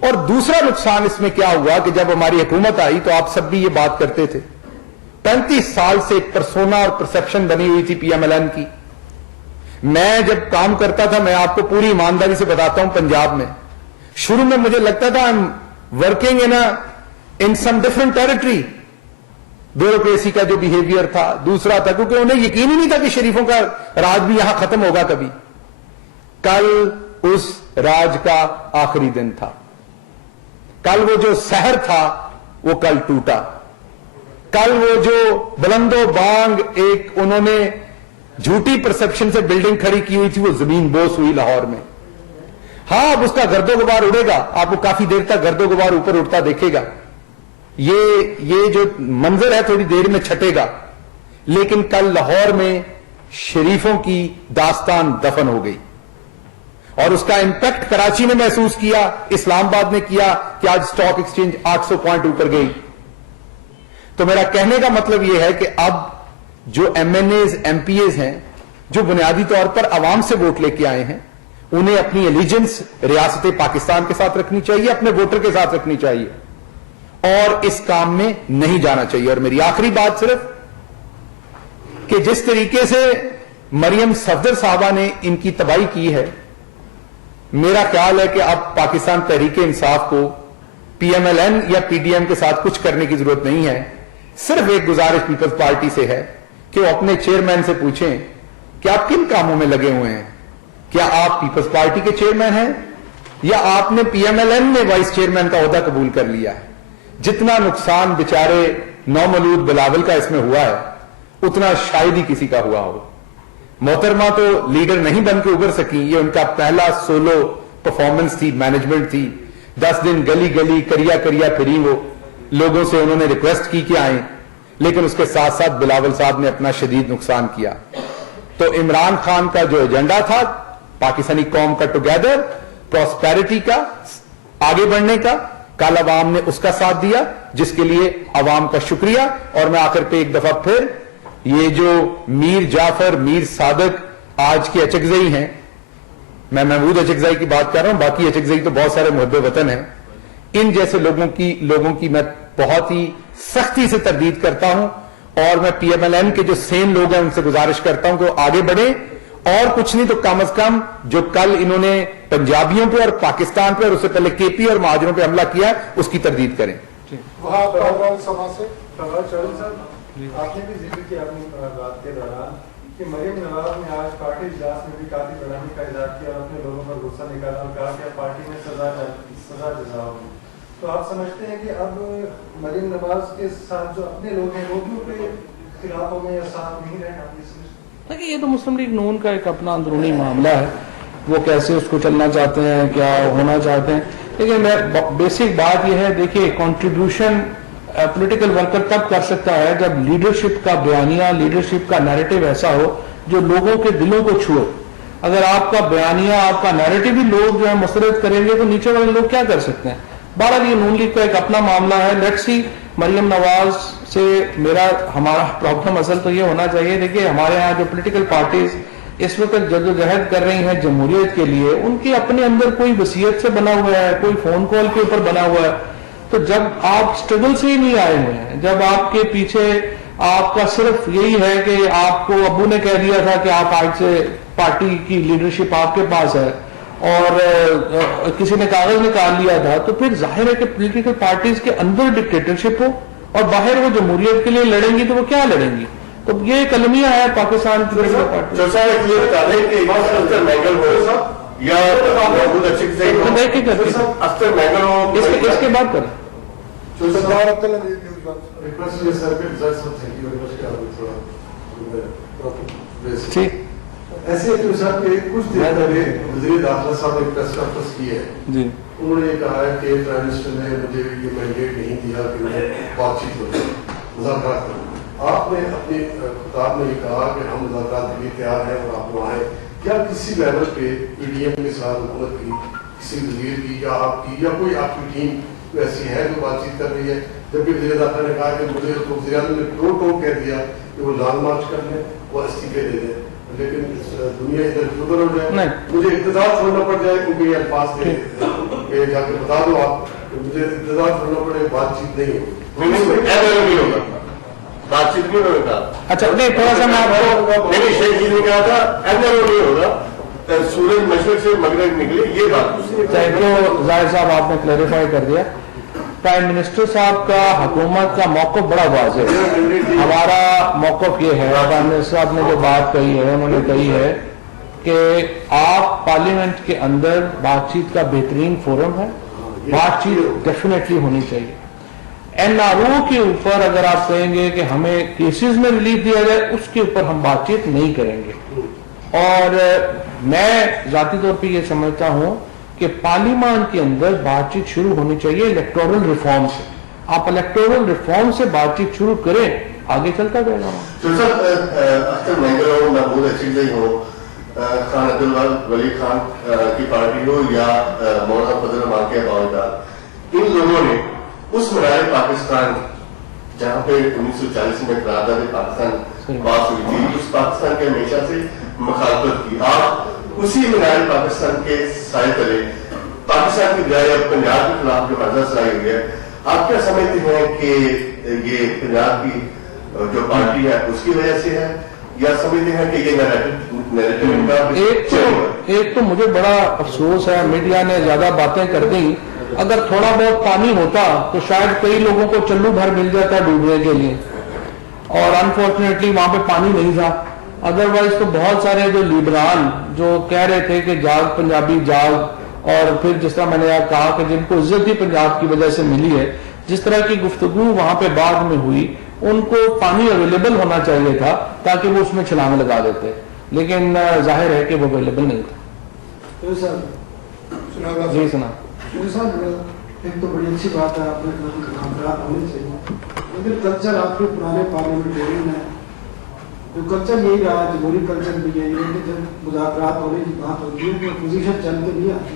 اور دوسرا نقصان اس میں کیا ہوا کہ جب ہماری حکومت آئی تو آپ سب بھی یہ بات کرتے تھے. 35 سال سے ایک پرسونا اور پرسپشن بنی ہوئی تھی پی ایم ایل این کی. میں جب کام کرتا تھا, میں آپ کو پوری ایمانداری سے بتاتا ہوں, پنجاب میں شروع میں مجھے لگتا تھا I'm working in some different territory. Bureaucracy کا جو بیہیویئر تھا دوسرا تھا, کیونکہ انہیں یقین ہی نہیں تھا کہ شریفوں کا راج بھی یہاں ختم ہوگا کبھی. کل اس راج کا آخری دن تھا. کل وہ جو سحر تھا وہ کل ٹوٹا. کل وہ جو بلند و بانگ ایک انہوں نے جھوٹی پرسپشن سے بلڈنگ کھڑی کی ہوئی تھی وہ زمین بوس ہوئی لاہور میں. ہاں اب اس کا گرد و غبار اڑے گا, آپ کو کافی دیر تک گرد و غبار اوپر اڑتا دیکھے گا. یہ جو منظر ہے تھوڑی دیر میں چھٹے گا, لیکن کل لاہور میں شریفوں کی داستان دفن ہو گئی. اور اس کا امپیکٹ کراچی نے محسوس کیا, اسلام آباد نے کیا کہ آج سٹاک ایکسچینج 800 پوائنٹ اوپر گئی. تو میرا کہنے کا مطلب یہ ہے کہ اب جو M N As M P As ہیں جو بنیادی طور پر عوام سے ووٹ لے کے آئے ہیں, انہیں اپنی ایلیجنس ریاست پاکستان کے ساتھ رکھنی چاہیے, اپنے ووٹر کے ساتھ رکھنی چاہیے, اور اس کام میں نہیں جانا چاہیے. اور میری آخری بات صرف کہ جس طریقے سے مریم صفدر صاحبہ نے ان کی تباہی کی ہے, میرا خیال ہے کہ اب پاکستان تحریک انصاف کو پی ایم ایل این یا پی ڈی ایم کے ساتھ کچھ کرنے کی ضرورت نہیں ہے. صرف ایک گزارش پیپلز پارٹی سے ہے کہ وہ اپنے چیئرمین سے پوچھیں کہ آپ کن کاموں میں لگے ہوئے ہیں. کیا آپ پیپلز پارٹی کے چیئرمین ہیں یا آپ نے پی ایم ایل این میں وائس چیئرمین کا عہدہ قبول کر لیا ہے؟ جتنا نقصان بیچارے نومولود بلاول کا اس میں ہوا ہے اتنا شاید ہی کسی کا ہوا ہو. محترمہ تو لیڈر نہیں بن کے ابھر سکی, یہ ان کا پہلا سولو پرفارمنس تھی, مینجمنٹ تھی. 10 دن گلی گلی کریا کریا پھری, وہ لوگوں سے انہوں نے ریکویسٹ کی کہ آئیں, لیکن اس کے ساتھ ساتھ بلاول صاحب نے اپنا شدید نقصان کیا. تو عمران خان کا جو ایجنڈا تھا پاکستانی قوم کا ٹوگیدر, پراسپیرٹی کا, آگے بڑھنے کا, کل عوام نے اس کا ساتھ دیا, جس کے لیے عوام کا شکریہ. اور میں آخر پہ ایک دفعہ پھر یہ جو میر جعفر, میر صادق آج کے اچکزئی ہیں, میں محمود اچکزئی کی بات کر رہا ہوں, باقی اچکزئی تو بہت سارے محب وطن ہیں, ان جیسے لوگوں کی میں بہت ہی سختی سے تردید کرتا ہوں. اور میں پی ایم ایل این کے جو سین لوگ ہیں ان سے گزارش کرتا ہوں کہ وہ آگے بڑھیں, اور کچھ نہیں تو کم از کم جو کل انہوں نے پنجابیوں پہ اور پاکستان پہ اور اس سے پہلے کے پی اور مہاجروں پہ حملہ کیا اس کی تردید کریں. آپ نے بھی ذکر کیا اپنی بات کے دوران کہ مریم نواز نے آج پارٹی اجلاس میں بھی کافی برہمی کا اظہار کیا اور اپنے لوگوں پر غصہ نکالا اور کہا کہ پارٹی میں سزا جزا ہوگی. تو آپ سمجھتے ہیں کہ اب مریم نواز کے ساتھ جو اپنے لوگ ہیں وہ بھی ان کے خلاف ہوں گے یا ساتھ نہیں رہے؟ آپ یہ سمجھتے ہیں؟ یہ تو مسلم لیگ نون کا ایک اپنا اندرونی معاملہ ہے, وہ کیسے اس کو چلنا چاہتے ہیں, کیا ہونا چاہتے ہیں. لیکن میں بیسک بات یہ ہے, دیکھیے کنٹریبیوشن پولیٹیکل ورکر تب کر سکتا ہے جب لیڈرشپ کا بیانیہ, لیڈرشپ کا نیریٹو ایسا ہو جو لوگوں کے دلوں کو چھوئے. اگر آپ کا بیانیہ, آپ کا نیریٹو بھی لوگ جو ہے مسرت کریں گے تو نیچے والے لوگ کیا کر سکتے ہیں. بہرحال یہ نون لیگ کا ایک اپنا معاملہ ہے. لیٹس سی مریم نواز سے ہمارا پرابلم اصل تو یہ ہونا چاہیے, دیکھیے ہمارے ہاں جو پولیٹیکل پارٹیز اس وقت جدوجہد کر رہی ہیں جمہوریت کے لیے, ان کی اپنے اندر کوئی وصیت سے بنا ہوا ہے, کوئی فون کال کے اوپر بنا ہوا ہے. تو جب آپ سٹرگل سے ہی نہیں آئے ہوئے ہیں, جب آپ کے پیچھے آپ کا صرف یہی ہے کہ آپ کو ابو نے کہہ دیا تھا کہ آپ آج سے پارٹی کی لیڈرشپ آپ کے پاس ہے اور کسی نے کاغذ نکال لیا تھا, تو پھر ظاہر ہے کہ پولیٹیکل پارٹیز کے اندر ڈکٹیٹرشپ ہو اور باہر وہ جمہوریت کے لیے لڑیں گی تو وہ کیا لڑیں گی. تو یہ ایک المیہ ہے پاکستان کی پولیٹیکل پارٹی. اس کے بعد کریں. ایسے کچھ دیر پہلے وزیر داخلہ صاحب نے پریس کانفرنس کی ہے, انہوں نے یہ کہا ہے کہ پرائم منسٹر نے مجھے یہ مینڈیٹ نہیں دیا کہ میں بات چیت کروں, مذاکرات کروں. آپ نے اپنے خطاب میں یہ کہا کہ ہم مذاکرات کے لیے تیار ہیں اور آپ وہاں آئیں. کیا کسی لیول پہ پی ڈی ایم کے ساتھ حکومت کی, کسی وزیر کی یا آپ کی یا کوئی آپ کی ٹیم ایسی ہے جو بات چیت کر رہی ہے؟ جبکہ وزیر داخلہ نے کہا کہ مجھے وزیر اعظم نے ٹوک کہہ دیا کہ وہ لانگ مارچ کر لیں, وہ استعفے دے دیں, لیکن دنیا ادھر ادھر ہو جائے, مجھے اقتدار چھوڑنا پڑ جائے کیونکہ یہ الفاظ کہ جا کے بتا دو آپ کہ مجھے انتظار کرنا پڑے, بات چیت نہیں ہوگی. نہیں ہوگا, بات چیت نہیں ہوگا. اچھا نہیں, تھوڑا سا میں آپ کو شیخ جی نے کہا تھا ایسا نہیں ہوگا, سورج مشرق سے مغرب نکلے, یہ بات. تھینک یو ظاہر صاحب, آپ نے کلیریفائی کر دیا. پرائم منسٹر صاحب کا حکومت کا موقف بڑا واضح ہے. ہمارا موقف یہ ہے, پرائم منسٹر صاحب نے جو بات کہی ہے, انہوں نے کہی ہے کہ آپ پارلیمنٹ کے اندر بات چیت کا بہترین فورم ہے, بات چیت ڈیفینیٹلی ہونی چاہیے. این آر او کے اوپر اگر آپ کہیں گے کہ ہمیں کیسز میں ریلیف دیا جائے, اس کے اوپر ہم بات چیت نہیں کریں گے. اور میں ذاتی طور پہ یہ سمجھتا ہوں کہ پارلیمان کے اندر بات چیت شروع ہونی چاہیے الیکٹورل ریفارم سے. آپ الیکٹورل ریفارم سے بات چیت شروع کریں, آگے چلتا جائے گا. اختر مہنگا ہو, محبوب اچھی ہو, خان عبدالولی خان کی پارٹی ہو یا مولانا فضل الرحمان کے باوجود, ان لوگوں نے اس منار پاکستان جہاں پہ 1940 میں قرارداد پاکستان پاس ہوئی تھی, اس پاکستان کے ہمیشہ سے مخالفت کی. آپ اسی منار پاکستان کے سائے تلے پاکستان کی بجائے اب پنجاب کے خلاف جو حرکت چلائی ہوئی ہے, آپ کیا سمجھتے ہیں کہ یہ پنجاب کی جو پارٹی ہے اس کی وجہ سے ہے, یا سمجھتے ہیں کہ یہ ایک تو مجھے بڑا افسوس ہے, میڈیا نے زیادہ باتیں کر دی. اگر تھوڑا بہت پانی ہوتا تو شاید کئی لوگوں کو چلو بھر مل جاتا ڈوبنے کے لیے, اور انفارچونیٹلی وہاں پہ پانی نہیں تھا. ادروائز تو بہت سارے جو لیبرال جو کہہ رہے تھے کہ جاگ پنجابی جاگ, اور پھر جس طرح میں نے کہا کہ جن کو عزت ہی پنجاب کی وجہ سے ملی ہے, جس طرح کی گفتگو وہاں پہ بعد میں ہوئی, ان کو پانی اویلیبل ہونا چاہیے تھا تاکہ وہ اس میں چھلانگ لگا دیتے, لیکن ظاہر ہے کہ وہ اویلیبل نہیں تھا. جی سنا صاحب, ایک تو بڑی اچھی بات ہے, آپ نے مذاکرات ہونے چاہیے, لیکن کلچر آپ کے پرانے پارلیمنٹرین ہے, جو کلچر یہی رہا, جمہوری کلچر بھی یہی ہے کہ جب مذاکرات ہونے کی بات ہوتی ہے تو اپوزیشن چل کے نہیں آتی,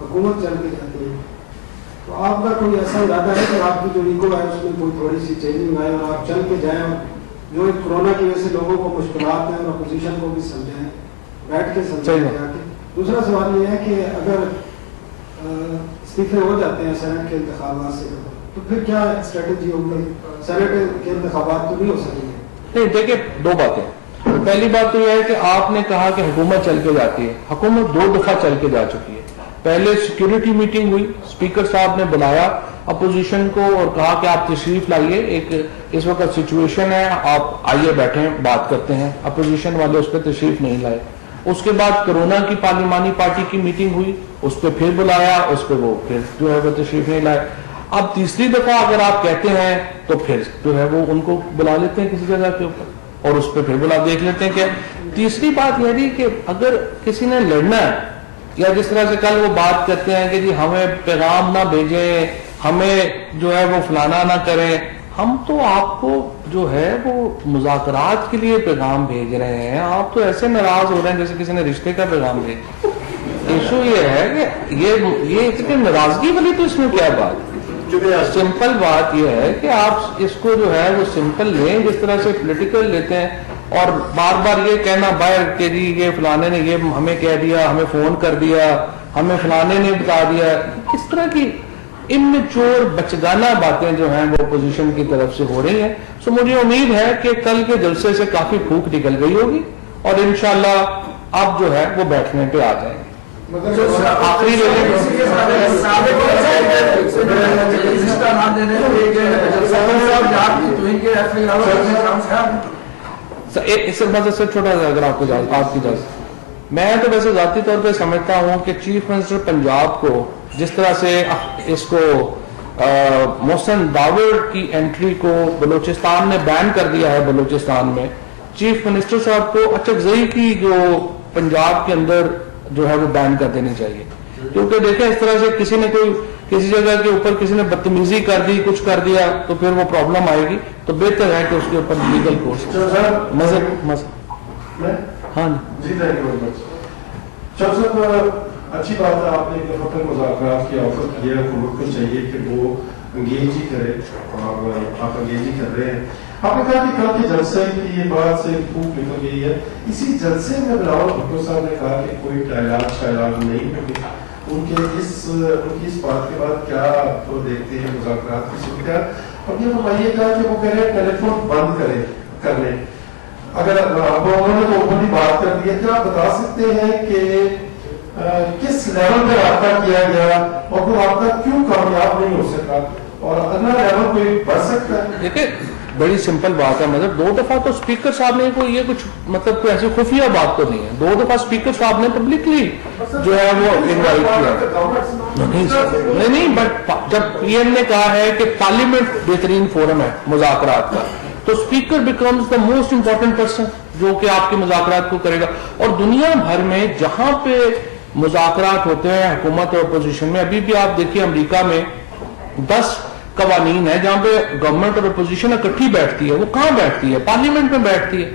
حکومت چل کے جاتی ہے. تو آپ کا کوئی ایسا ارادہ ہے کہ آپ کی جو ایگو ہے اس میں کوئی تھوڑی سی چینجنگ آئے اور آپ چل کے جائیں, اور جو کورونا کی وجہ سے لوگوں کو مشکلات ہیں اور اپوزیشن کو بھی سمجھائیں, بیٹھ کے سمجھائیں جا کے. دوسرا سوال یہ ہے کہ اگر استعفے ہو جاتے ہیں سینٹ کے انتخابات سے, تو پھر کیا اسٹریٹجی ہوگی؟ سینٹ کے انتخابات تو نہیں ہو سکیں گے. نہیں, دیکھیں دو باتیں. پہلی بات تو یہ ہے کہ آپ نے کہا کہ حکومت چل کے جاتی ہے, حکومت 2 دفعہ چل کے جا چکی ہے. پہلے سیکیورٹی میٹنگ ہوئی, اسپیکر صاحب نے بلایا اپوزیشن کو اور کہا کہ آپ تشریف لائیے, ایک اس وقت سچویشن ہے, آپ آئیے بیٹھیں بات کرتے ہیں. اپوزیشن والے اس پہ تشریف نہیں لائے. اس کے بعد کرونا کی پارلیمانی پارٹی کی میٹنگ ہوئی, اس پہ پھر بلایا, اس پہ وہ پھر جو ہے وہ تشریف نہیں لائے. اب تیسری دفعہ اگر آپ کہتے ہیں تو پھر جو ہے وہ ان کو بلا لیتے ہیں کسی جگہ کے اوپر, اور اس پہ پھر بلا دیکھ لیتے ہیں. کہ تیسری بات یہ تھی کہ اگر کسی نے لڑنا ہے, یا جس طرح سے کل وہ بات کرتے ہیں کہ جی ہمیں پیغام نہ بھیجیں, ہمیں جو ہے وہ فلانا نہ کریں, ہم تو آپ کو جو ہے وہ مذاکرات کے لیے پیغام بھیج رہے ہیں, آپ تو ایسے ناراض ہو رہے ہیں جیسے کسی نے رشتے کا پیغام بھیجا. ایشو یہ ہے کہ یہ اتنی ناراضگی والی تو اس میں کیا بات. سمپل بات یہ ہے کہ آپ اس کو جو ہے وہ سمپل لیں, جس طرح سے پولیٹیکل لیتے ہیں, اور بار بار یہ کہنا باہر کہ جی یہ فلانے نے یہ ہمیں کہہ دیا, ہمیں فون کر دیا, ہمیں فلانے نے بتا دیا, اس طرح کی امچور بچگانہ باتیں جو ہیں وہ اپوزیشن کی طرف سے ہو رہی ہیں. سو مجھے امید ہے کہ کل کے جلسے سے کافی پھوک نکل گئی ہوگی, اور انشاءاللہ اب جو ہے وہ بیٹھنے پہ آ جائیں گے. آخری اس مدد سے چھوٹا سا اگر آپ کی اجازت, میں تو ویسے ذاتی طور پہ سمجھتا ہوں کہ چیف منسٹر پنجاب کو جس طرح سے اس کو محسن داور کی انٹری کو بلوچستان نے بین کر دیا ہے, بلوچستان میں چیف منسٹر صاحب کو اچکزئی کی جو پنجاب کے اندر جو ہے وہ بین کر دینی چاہیے. کیونکہ دیکھیں اس طرح سے کسی نے کوئی کسی جگہ کے اوپر کسی نے بدتمیزی کر دی, کچھ کر دیا, تو پھر وہ پرابلم آئے گی. تو بہتر ہے کہ اس کے اوپر لیگل کورس. ہاں جی, تھینک یو ویری مچ. صاحب اچھی بات ہے, آپ نے ایک وقت مذاکرات کی آفر کیا, حکومت کو چاہیے کہ وہ انگیج ہی کرے, اور آپ انگیج ہی کر رہے ہیں. آپ نے کہا کہ کل کے جلسے کی یہ بات سے پھوک نکل گئی ہے. اسی جلسے میں بلاول بھٹو صاحب نے کہا کہ کوئی ڈائلاگ شائلاگ نہیں ہوگی. ان کی اس بات کے بعد کیا تو دیکھتے ہیں مذاکرات کی صورت؟ اور یہ فرمائیے گا کہ وہ کہہ رہے ہیں ٹیلی فون بند کر لیں، اگر انہوں نے تو اوپنلی بات کر دی ہے، کیا آپ بتا سکتے ہیں کہ کس لیول پہ رابطہ کیا گیا اور وہ رابطہ کیوں کامیاب نہیں ہو سکا اور اگلا لیول کوئی بڑھ سکتا ہے؟ دیکھیں بڑی سمپل بات ہے، مطلب 2 دفعہ تو اسپیکر صاحب نے کوئی یہ کچھ مطلب کوئی ایسی خفیہ بات تو نہیں ہے، 2 دفعہ اسپیکر صاحب نے پبلکلی جو ہے وہ انوائٹ کیا نہیں، بٹ جب پی ایم نے کہا ہے کہ پارلیمنٹ بہترین فورم ہے مذاکرات کا، تو speaker becomes the most important person جو کہ آپ کے مذاکرات کو کرے گا. اور دنیا بھر میں جہاں پہ مذاکرات ہوتے ہیں حکومت اور اپوزیشن میں، ابھی بھی آپ دیکھیے امریکہ میں 10 قوانین ہیں جہاں پہ گورنمنٹ اور اپوزیشن اکٹھی بیٹھتی ہے. وہ کہاں بیٹھتی ہے؟ پارلیمنٹ میں بیٹھتی ہے.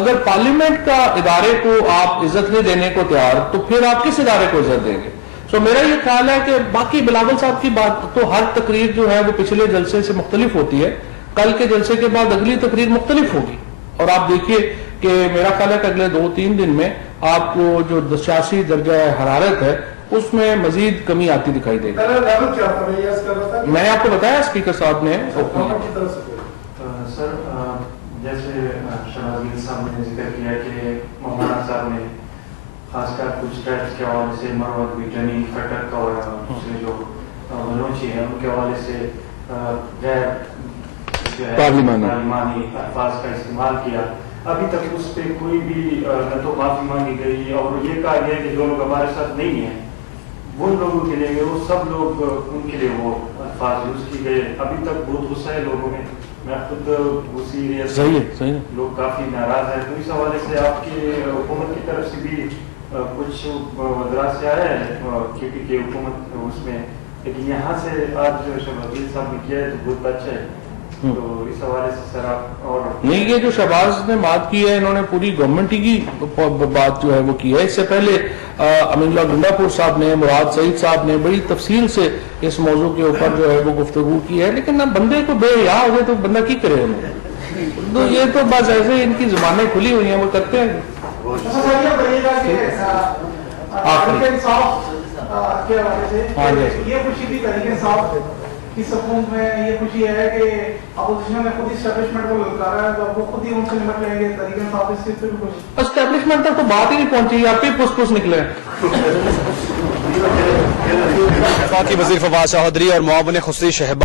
اگر پارلیمنٹ کا ادارے کو آپ عزت نہیں دینے کو تیار تو پھر آپ کس ادارے کو عزت دیں گے؟ سو میرا یہ خیال ہے کہ باقی بلاول صاحب کی بات تو ہر تقریر جو ہے وہ پچھلے جلسے سے مختلف ہوتی ہے، کل کے جلسے کے بعد اگلی تقریر مختلف ہوگی. اور آپ دیکھیے کہ میرا خیال ہے کہ اگلے 2-3 دن میں آپ کو جو 86 درجہ حرارت ہے اس میں مزید کمی آتی دکھائی دے گی. میں نے آپ کو بتایا اسپیکر صاحب نے سر جیسے شہباز صاحب نے ذکر کیا کہ مولانا صاحب نے خاص کر کچھ ٹیکس کے حوالے سے مروت بیٹنی کٹک اور دوسرے جو بلوچی ہیں ان کے حوالے سے غیر پارلیمانی الفاظ کا استعمال کیا. ابھی تک اس پہ کوئی بھی نہ تو معافی مانگی گئی اور یہ کہا گیا کہ جو لوگ ہمارے ساتھ نہیں ہیں وہ لوگوں کے لیے وہ سب لوگ ان کے لیے وہ الفاظ یوز کی گئے. ابھی تک بہت غصہ ہے لوگوں میں، میں خود اسی لیے لوگ کافی ناراض ہیں. تو اس حوالے سے آپ کی حکومت کی طرف سے بھی کچھ مدراس سے آیا ہے کہ حکومت اس میں، لیکن یہاں سے آج جو شہباز صاحب نے کیا ہے تو بہت اچھا ہے. تو اس حوالے سے سر آپ اور نہیں، یہ جو شہباز نے بات کی ہے انہوں نے پوری گورنمنٹ کی بات جو ہے وہ کی ہے. اس سے پہلے امین اللہ گنڈا پور صاحب نے، مراد سعید صاحب نے بڑی تفصیل سے اس موضوع کے اوپر جو ہے وہ گفتگو کی ہے. لیکن اب بندے کو بے حیا ہو گئے تو بندہ کی کرے انہوں، تو یہ تو بس ایسے ان کی زبانیں کھلی ہوئی ہیں وہ کرتے ہیں. یہ خوشی بھی طریقے صاحب اس حکومت میں یہ خوشی ہے کہ اپوزیشن نے خود اسٹیبلشمنٹ کو للکارا ہے تو وہ خود ہی ان سے نمٹ لیں گے. طریقے صاحب اس سے بھی خوشی اسٹیبلشمنٹ تک تو بات ہی نہیں پہنچی، آپ ہی پوس پوس نکلے. وفاقی وزیر فواد چودھری اور معاون خصوصی شہباز